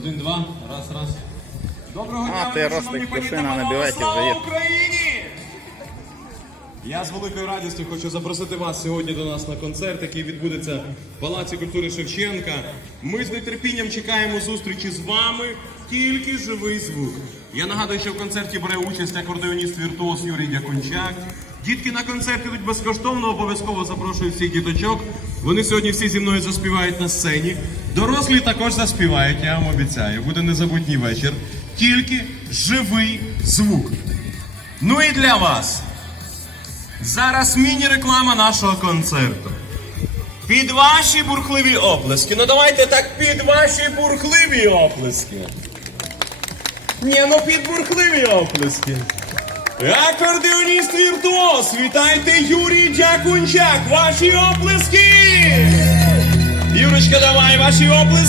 Один, два. Раз, раз. Доброго дня, А, ти Ростик, шановні пані на вже є. Україні! Я з великою радістю хочу запросити вас сьогодні до нас на концерт, який відбудеться в Палаці культури Шевченка. Ми з нетерпінням чекаємо зустрічі з вами, тільки живий звук. Я нагадую, що в концерті бере участь акордеоніст віртуоз Юрій Дякунчак. Дітки на концерт ідуть безкоштовно, обов'язково запрошую всіх діточок. Вони сьогодні всі зі мною заспівають на сцені. Дорослі також заспівають, я вам обіцяю. Буде незабутній вечір. Тільки живий звук. Ну і для вас. Зараз міні-реклама нашого концерту. Під ваші бурхливі оплески. Ну давайте так під ваші бурхливі оплески. Ні, ну під бурхливі оплески. Акордеоніст віртуоз, вітайте Юрій Дякунчак, ваші оплески! Юрочка, давай ваші оплески.